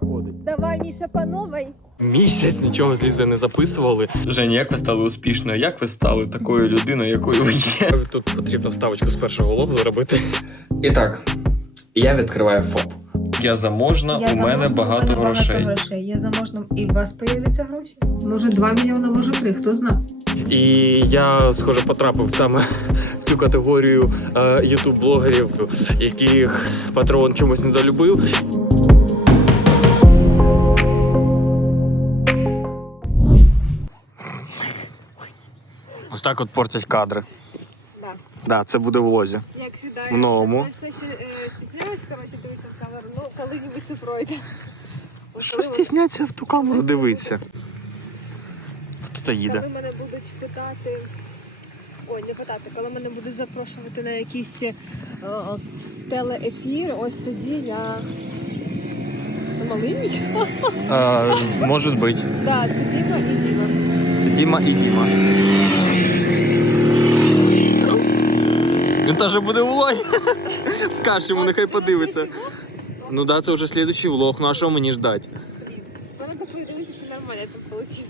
проходить. Давай, Міша, по новій. Місяць нічого з Лізою не записували. Женя, як ви стали успішною? Як ви стали такою людиною, якою ви є? Тут потрібно вставочку з першого логу зробити. І так, я відкриваю ФОП. Я заможна, у мене багато грошей. грошей. Я заможна і у вас появляться гроші. Може 2 мільйони, може 3, хто знає. І я, схоже, потрапив саме в цю категорію е, ютуб-блогерів, яких патрон чомусь недолюбив. Ось так от портять кадри. Да. Да, це буде в лозі. Як сідає, В новому. Я все ще е, стіснялась, коротше, дивитися в камеру. Ну, коли-небудь це пройде. Що стісняться в ту камеру дивитися? Хто-то їде. Коли мене будуть питати. Ой, не питати, коли мене будуть запрошувати на якийсь е, телеефір, ось тоді я. Це малий? А, може бути. Так, це Діма і Діма. Діма і Діма. Він теж буде влог. Скажеш йому, нехай подивиться. Ну да, це вже слідуючий влог, ну а що мені ждать? Нормально.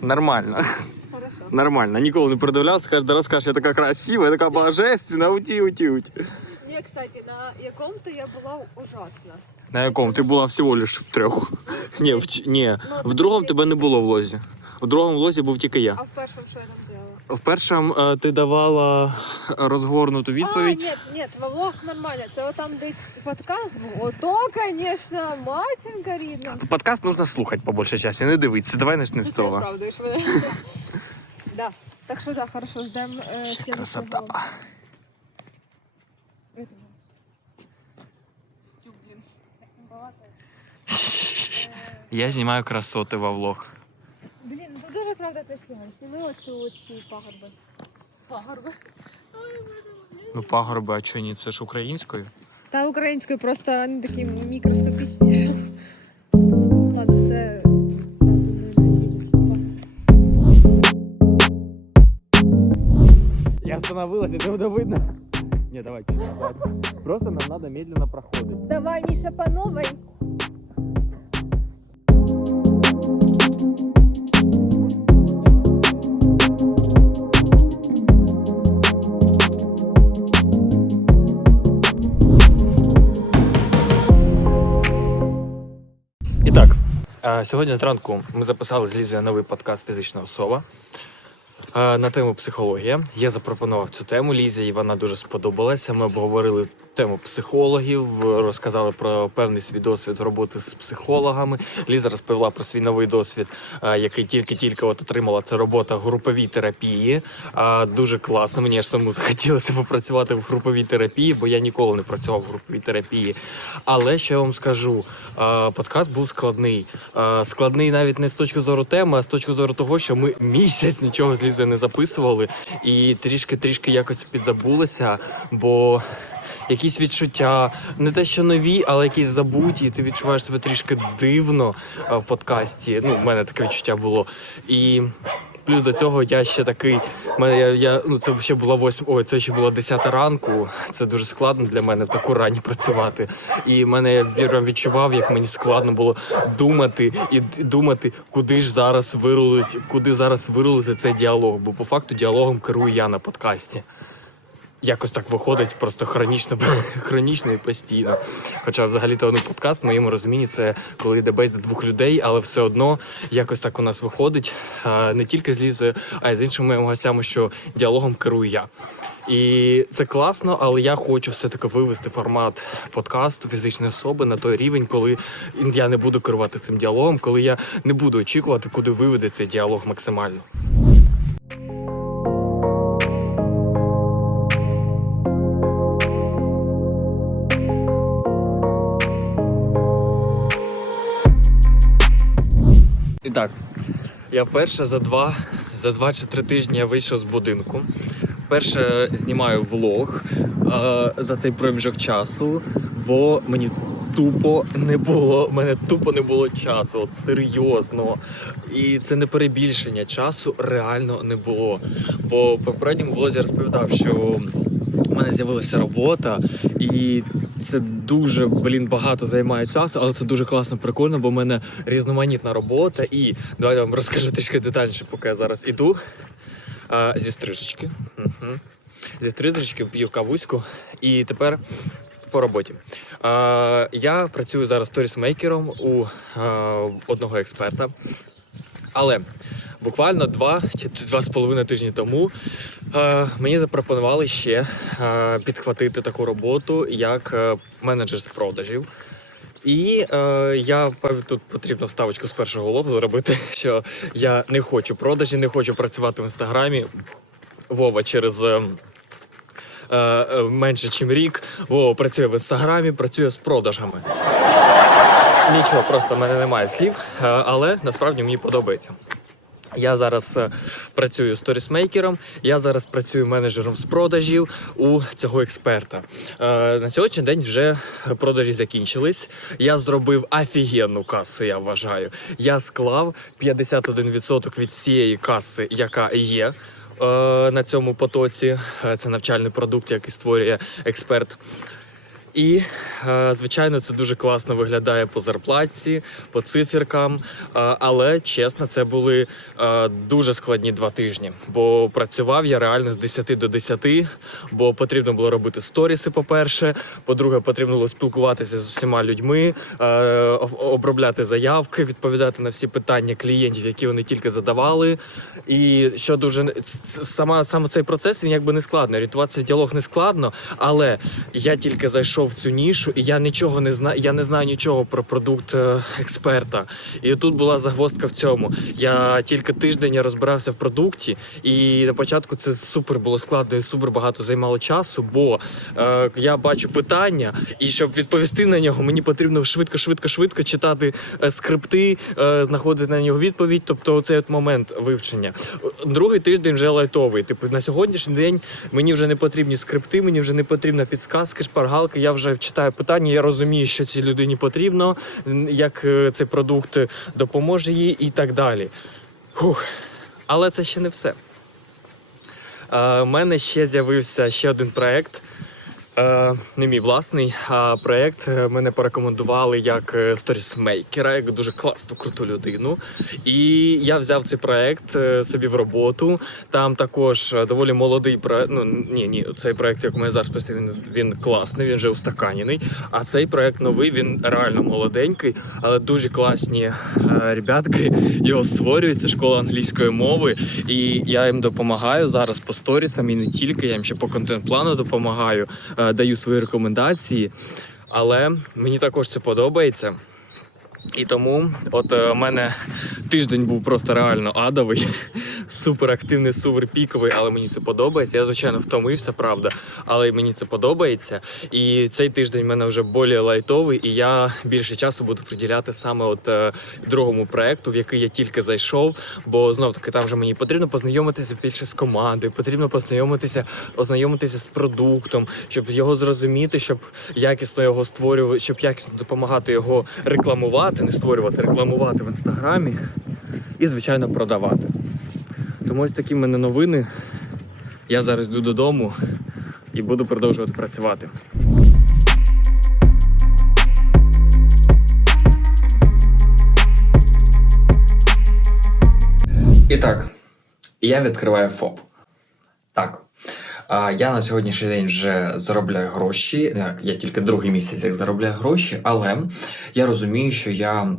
Нормально, Хорошо. нормально. Ніколи не передивлявся, кожен раз скажеш, я така красива, я така божественна, уті, уті, уті. Ні, кстати, на якому-то я була ужасна. На якому? Ти була всього лиш в трьох. Ні, в, ні. Ну, в другому тебе не було в лозі. В другому лозі був тільки я. А в першому що я там делала? В першому е, ти давала розгорнуту відповідь. А, нет, нет, во влог нормально. Це от там, де подкаст був. Ото, конечно, матінка рідна. Подкаст нужно слухати по більшій часі, не дивитися. Давай почнемо з ти того. мене. Да. Так що да, хорошо, ждем е, Ще красота. Так Я знімаю красоти во влог. Ну дуже правда красиво. Сніми оцю оці пагорби. Пагорби. Ну, пагорби, а чого ні? Це ж українською. Та українською просто вони такі мікроскопічні, що. Ладно, все. Я остановилась, это буде видно. Не, давай чуть назад. Просто нам надо медленно проходить. Давай, Міша, по новій. Сьогодні зранку ми записали з Лізою новий подкаст Фізична особа на тему психологія. Я запропонував цю тему Лізі, і вона дуже сподобалася. Ми обговорили тему психологів, розказали про певний свій досвід роботи з психологами. Ліза розповіла про свій новий досвід, е, який тільки-тільки от отримала. Це робота в груповій терапії. Е, Дуже класно. Мені аж саму захотілося попрацювати в груповій терапії, бо я ніколи не працював в груповій терапії. Але що я вам скажу, е, подкаст був складний. Складний навіть не з точки зору теми, а з точки зору того, що ми місяць нічого з Лізою не записували і трішки-трішки якось підзабулися, бо якісь відчуття, не те, що нові, але якісь забуті, і ти відчуваєш себе трішки дивно в подкасті. Ну, в мене таке відчуття було. І плюс до цього я ще такий. Мене я, я ну це ще була 8, ой, це ще була 10 ранку. Це дуже складно для мене в таку рані працювати. І мене я віра відчував, як мені складно було думати і думати, куди ж зараз вирулить, куди зараз вирулити цей діалог. Бо по факту діалогом керую я на подкасті. Якось так виходить просто хронічно, хронічно і постійно. Хоча взагалі-то ну, подкаст в моєму розумінні це коли йде бесіда двох людей, але все одно якось так у нас виходить не тільки з Лізою, а й з іншими моїми гостями, що діалогом керую я. І це класно, але я хочу все-таки вивести формат подкасту фізичної особи на той рівень, коли я не буду керувати цим діалогом, коли я не буду очікувати, куди виведе цей діалог максимально. Так, я вперше за два, за два чи три тижні я вийшов з будинку. Перше знімаю влог е, за цей проміжок часу, бо мені тупо не було, мене тупо не було часу, от серйозно. І це не перебільшення, часу реально не було. Бо в попередньому влозі я розповідав, що в мене з'явилася робота, і це дуже. блін багато займає часу, але це дуже класно, прикольно, бо в мене різноманітна робота. І давайте вам розкажу трішки детальніше, поки я зараз іду. А, зі стрижечки. Угу. Зі стрижечки п'ю кавуську. І тепер по роботі. А, я працюю зараз сторісмейкером у а, одного експерта. Але буквально два чи два з половиною тижні тому е, мені запропонували ще е, підхватити таку роботу як е, менеджер з продажів. І е, я пев- тут потрібно ставочку з першого лобу зробити, що я не хочу продажі, не хочу працювати в інстаграмі. Вова через. е, е, е, Менше ніж рік Вова працює в інстаграмі, працює з продажами. Нічого, просто в мене немає слів, але насправді мені подобається. Я зараз е, працюю сторісмейкером, я зараз працюю менеджером з продажів у цього експерта. Е, на сьогоднішній день вже продажі закінчились. Я зробив офігенну касу, я вважаю. Я склав 51% від всієї каси, яка є. е, На цьому потоці це навчальний продукт, який створює експерт. І, е, звичайно, це дуже класно виглядає по зарплатці, по циферкам. Е, Але чесно, це були е, дуже складні два тижні. Бо працював я реально з 10 до 10, бо потрібно було робити сторіси, по-перше. По-друге, потрібно було спілкуватися з усіма людьми, обробляти заявки, відповідати на всі питання клієнтів, які вони тільки задавали. І що дуже сама саме цей процес він якби не складно. Рятуватися діалог не складно, але я тільки зайшов в цю нішу, і я нічого не знаю. Я не знаю нічого про продукт е, експерта. І тут була загвоздка в цьому. Я тільки тиждень розбирався в продукті, і на початку це супер було складно і супер багато займало часу, бо е, я бачу питання, і щоб відповісти на нього, мені потрібно швидко, швидко, швидко читати е, скрипти, е, знаходити на нього відповідь. Тобто, цей от момент вивчення. Другий тиждень вже лайтовий. Типу, на сьогоднішній день мені вже не потрібні скрипти, мені вже не потрібна підсказки, шпаргалки. Я вже читаю питання, я розумію, що цій людині потрібно, як е, цей продукт допоможе їй і так далі. Фух. Але це ще не все. У мене ще з'явився ще один проект. Е, не мій власний, а проект е, мене порекомендували як е, сторісмейкера, як дуже класну круту людину. І я взяв цей проект собі в роботу. Там також доволі молодий проект. Ну ні, ні, цей проект, як мене зараз постійно, він, класний, він вже устаканений. А цей проект новий, він реально молоденький, але дуже класні ребятки його створюють. Це школа англійської мови. І я їм допомагаю зараз по сторісам і не тільки. Я їм ще по контент-плану допомагаю, даю свої рекомендації. Але мені також це подобається. І тому, от е, у мене тиждень був просто реально адовий, супер активний, супер але мені це подобається. Я звичайно втомився, правда, але мені це подобається. І цей тиждень в мене вже більш лайтовий, і я більше часу буду приділяти саме от е, другому проекту, в який я тільки зайшов. Бо знов таки там вже мені потрібно познайомитися більше з командою, потрібно познайомитися, ознайомитися з продуктом, щоб його зрозуміти, щоб якісно його створювати, щоб якісно допомагати його рекламувати, не створювати, рекламувати в інстаграмі і, звичайно, продавати. Тому ось такі в мене новини. Я зараз йду додому і буду продовжувати працювати. І так, я відкриваю ФОП. Так. Я на сьогоднішній день вже заробляю гроші. Я тільки другий місяць як заробляю гроші, але я розумію, що я.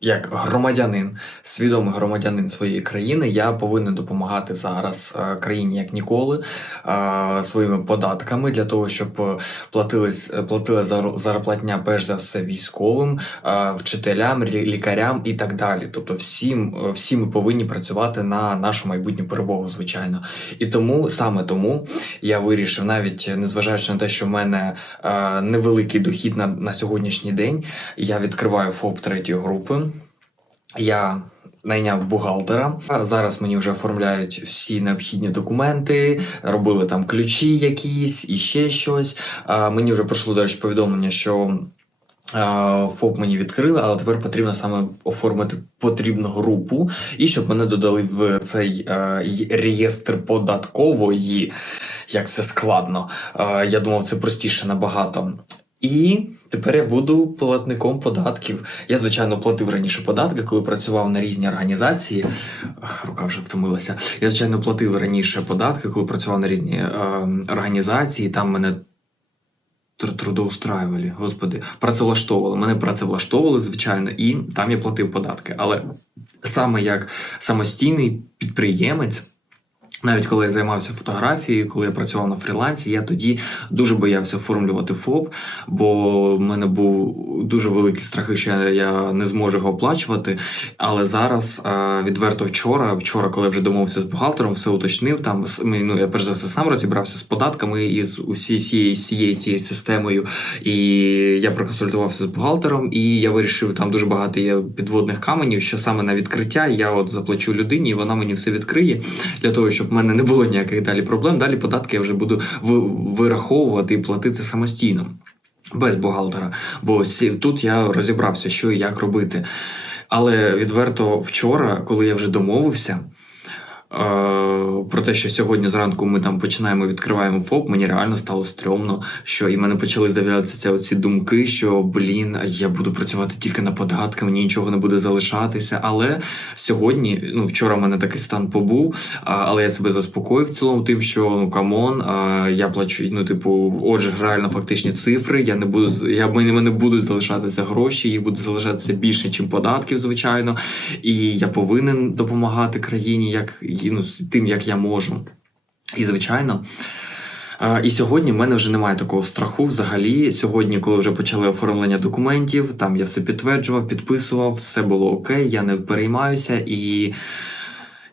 Як громадянин, свідомий громадянин своєї країни, я повинен допомагати зараз е, країні як ніколи е, своїми податками для того, щоб е, платились платили зар- зарплатня перш за все військовим, е, вчителям, лі- лікарям і так далі. Тобто, всім, е, всі ми повинні працювати на нашу майбутню перемогу, звичайно. І тому саме тому я вирішив, навіть незважаючи на те, що в мене е, невеликий дохід на, на сьогоднішній день, я відкриваю ФОП третьої групи. Я найняв бухгалтера. Зараз мені вже оформляють всі необхідні документи, робили там ключі якісь і ще щось. Мені вже прийшло до речі, повідомлення, що. ФОП мені відкрили, але тепер потрібно саме оформити потрібну групу, і щоб мене додали в цей реєстр податкової. Як це складно. Я думав, це простіше набагато. І тепер я буду платником податків. Я, звичайно, платив раніше податки, коли працював на різні організації. Рука вже втомилася. Я, звичайно, платив раніше податки, коли працював на різні е, організації. Там мене трудоустраювали, господи, працевлаштовували. Мене працевлаштовували, звичайно, і там я платив податки. Але саме як самостійний підприємець. Навіть коли я займався фотографією, коли я працював на фрілансі, я тоді дуже боявся оформлювати ФОП, бо в мене був дуже великий страх, що я, не зможу його оплачувати. Але зараз відверто вчора, вчора, коли я вже домовився з бухгалтером, все уточнив. Там ну я перш за все сам розібрався з податками і з усі цією цією системою. І я проконсультувався з бухгалтером, і я вирішив, там дуже багато є підводних каменів, що саме на відкриття я от заплачу людині, і вона мені все відкриє для того, щоб в мене не було ніяких далі проблем. Далі податки я вже буду вираховувати і платити самостійно. Без бухгалтера, бо тут я розібрався, що і як робити. Але відверто вчора, коли я вже домовився про те, що сьогодні зранку ми там починаємо відкриваємо ФОП, мені реально стало стрьомно, що і мене почали з'являтися ці оці думки, що блін, я буду працювати тільки на податки, мені нічого не буде залишатися. Але сьогодні, ну вчора в мене такий стан побув, але я себе заспокоїв в цілому тим, що ну камон, я плачу. Ну, типу, отже, реально фактичні цифри. Я не буду я мене будуть залишатися гроші, їх буде залишатися більше, ніж податків, звичайно. І я повинен допомагати країні, як і, ну, з тим, як я можу. І звичайно. І сьогодні в мене вже немає такого страху. Взагалі, сьогодні, коли вже почали оформлення документів, там я все підтверджував, підписував, все було окей, я не переймаюся. І,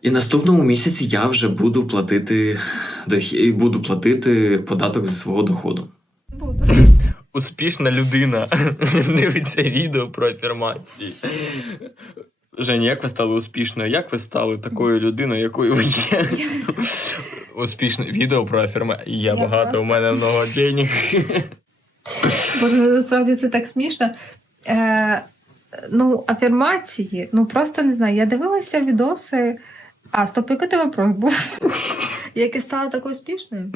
і наступному місяці я вже буду платити буду платити податок зі свого доходу. Буду. Успішна людина дивиться відео про афірмації. Женя, як ви стали успішною? Як ви стали такою людиною, якою ви є? Успішне відео про афірмації. Я, Я багато, просто- у мене много денег. Боже, ну, насправді це так смішно. Е, ну, афірмації, ну просто не знаю. Я дивилася відоси. А, стоп, який ти вопрос був? Як я стала такою успішною?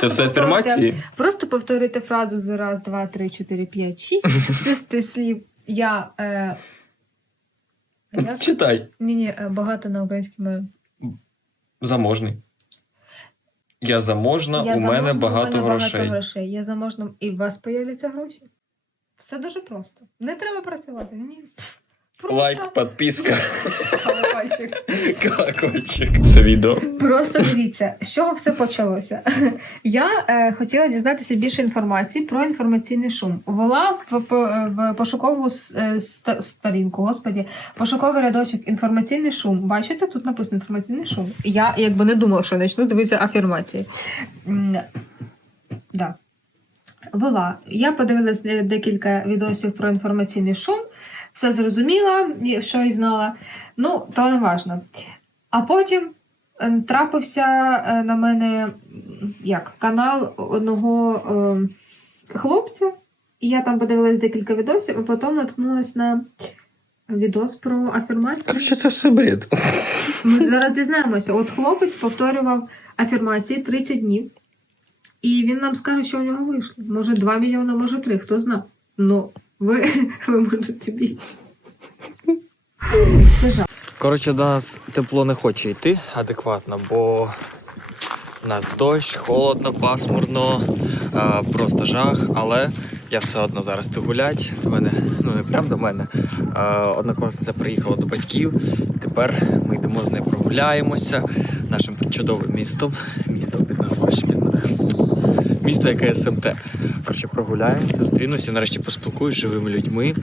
Це все повторюйте- афірмації? Просто повторюйте фразу з раз, два, три, чотири, п'ять, шість, шести слів. Я. Е, як? Читай. Ні, ні, багато на українській мові. Заможний. Я заможна, Я у мене багато у мене грошей. багато грошей. Я заможна, і у вас появляться гроші. Все дуже просто. Не треба працювати. Ні. Просто Лайк, підписка, колокольчик. колокольчик. Це відео. Просто дивіться, з чого все почалося. Я е, хотіла дізнатися більше інформації про інформаційний шум. Ввела в, в, в пошукову е, сторінку, господі, пошуковий рядочок інформаційний шум. Бачите, тут написано інформаційний шум. Я якби не думала, що почну дивитися афірмації. Да. Вела. Я подивилась е, декілька відосів про інформаційний шум, все зрозуміла, що і знала. Ну, то не важно. А потім е, трапився е, на мене як, канал одного е, хлопця, і я там подивилась декілька відосів, а потім наткнулася на відос про афірмацію. Короче, це все бред. Ми зараз дізнаємося. От хлопець повторював афірмації 30 днів, і він нам скаже, що у нього вийшло. Може 2 мільйони, може 3, хто знає. Ну, ви, ви можете більше. Це жах. Коротше, до нас тепло не хоче йти адекватно, бо у нас дощ, холодно, пасмурно, просто жах. Але я все одно зараз тут гулять. До мене, ну не прям до мене. Е, однокласниця приїхала до батьків. І тепер ми йдемо з нею прогуляємося нашим чудовим містом. Місто під назвою мене. Місто, яке СМТ. Коротше, прогуляємося, зустрінуся, нарешті поспілкуюсь з живими людьми.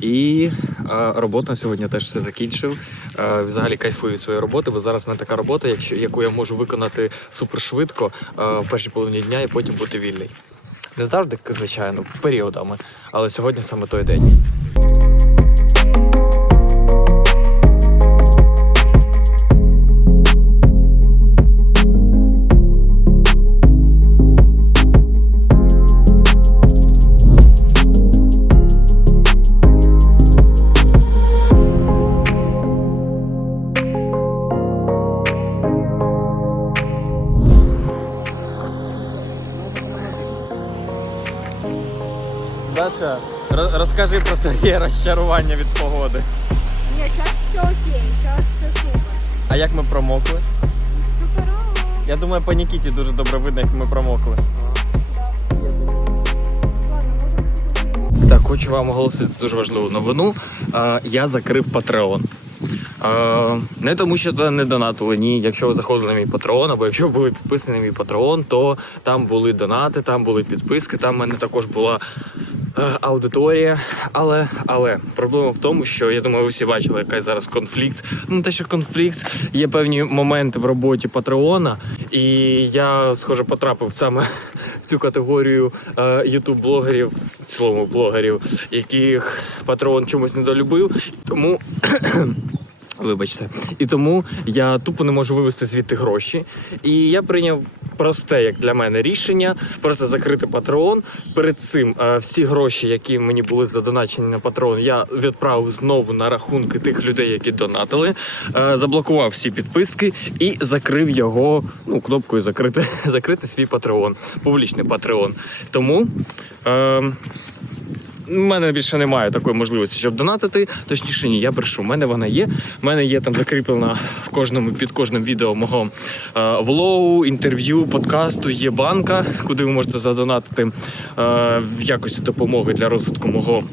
І е, роботу на сьогодні теж все закінчив. Е, взагалі кайфую від своєї роботи, бо зараз в мене така робота, якщо, яку я можу виконати супершвидко е, в першій половині дня і потім бути вільний. Не завжди, звичайно, періодами, але сьогодні саме той день. Розкажи про своє розчарування від погоди. Ні, зараз все окей, зараз все супер. А як ми промокли? Суперово. Я думаю, по Нікіті дуже добре видно, як ми промокли. Так, хочу вам оголосити дуже важливу новину. Е, Я закрив Patreon. Е, Не тому, що туди не донатили. Ні, якщо ви заходили на мій Patreon, або якщо ви були підписані на мій Patreon, то там були донати, там були підписки, там в мене також була аудиторія. Але, але проблема в тому, що я думаю, ви всі бачили, який зараз конфлікт. Ну, те, що конфлікт, є певні моменти в роботі Патреона, і я, схоже, потрапив саме в цю категорію ютуб-блогерів, в цілому блогерів, яких Патреон чомусь недолюбив. Тому. Вибачте, і тому я тупо не можу вивести звідти гроші. І я прийняв просте, як для мене, рішення просто закрити патреон. Перед цим е, всі гроші, які мені були задоначені на патреон, я відправив знову на рахунки тих людей, які донатили. Е, заблокував всі підписки і закрив його ну, кнопкою закрити, закрити свій патреон, публічний патреон. Тому. Е, у мене більше немає такої можливості, щоб донатити. Точніше, ні, я брешу. У мене вона є. У мене є там закріплена в кожному під кожним відео мого е, влогу, інтерв'ю, подкасту. Є банка, куди ви можете задонатити е, в якості допомоги для розвитку мого.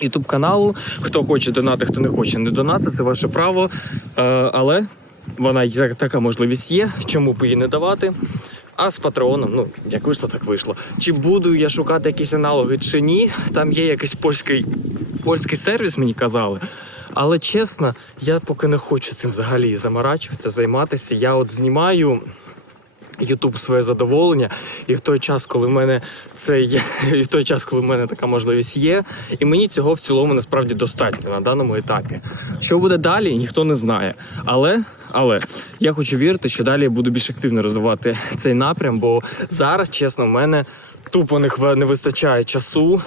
Ютуб каналу. Хто хоче донати, хто не хоче, не донати, це ваше право. Е, але вона така можливість є. Чому б її не давати? А з патреоном, ну як вийшло, так вийшло. Чи буду я шукати якісь аналоги, чи ні? Там є якийсь польський польський сервіс, мені казали. Але чесно, я поки не хочу цим взагалі заморачуватися, займатися. Я от знімаю. Ютуб своє задоволення, і в той час, коли в мене це є, і в той час, коли в мене така можливість є, і мені цього в цілому насправді достатньо на даному етапі. Що буде далі, ніхто не знає. Але, але я хочу вірити, що далі я буду більш активно розвивати цей напрям, бо зараз, чесно, в мене тупо не вистачає часу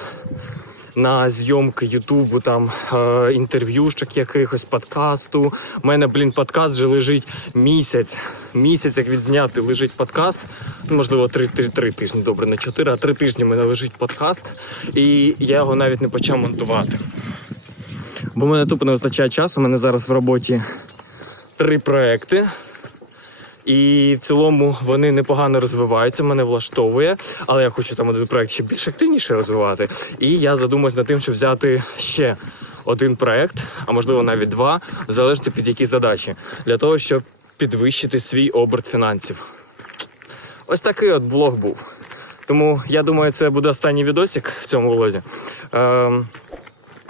на зйомки Ютубу, там е, інтерв'юшок якихось подкасту. У мене, блін, подкаст вже лежить місяць. Місяць, як відзняти, лежить подкаст. Ну, можливо, три, три, три тижні, добре, не чотири, а три тижні в мене лежить подкаст, і я його навіть не почав монтувати. Бо мене тупо не вистачає часу. У мене зараз в роботі три проекти. І в цілому вони непогано розвиваються, мене влаштовує, але я хочу там один проект ще більш активніше розвивати. І я задумаюсь над тим, щоб взяти ще один проект, а можливо навіть два, залежно під які задачі, для того, щоб підвищити свій оберт фінансів. Ось такий от блог був. Тому я думаю, це буде останній відосик в цьому влозі. Ем,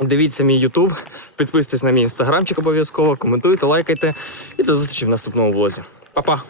Дивіться мій Ютуб, підписуйтесь на мій інстаграмчик обов'язково, коментуйте, лайкайте і до зустрічі в наступному влозі. папа.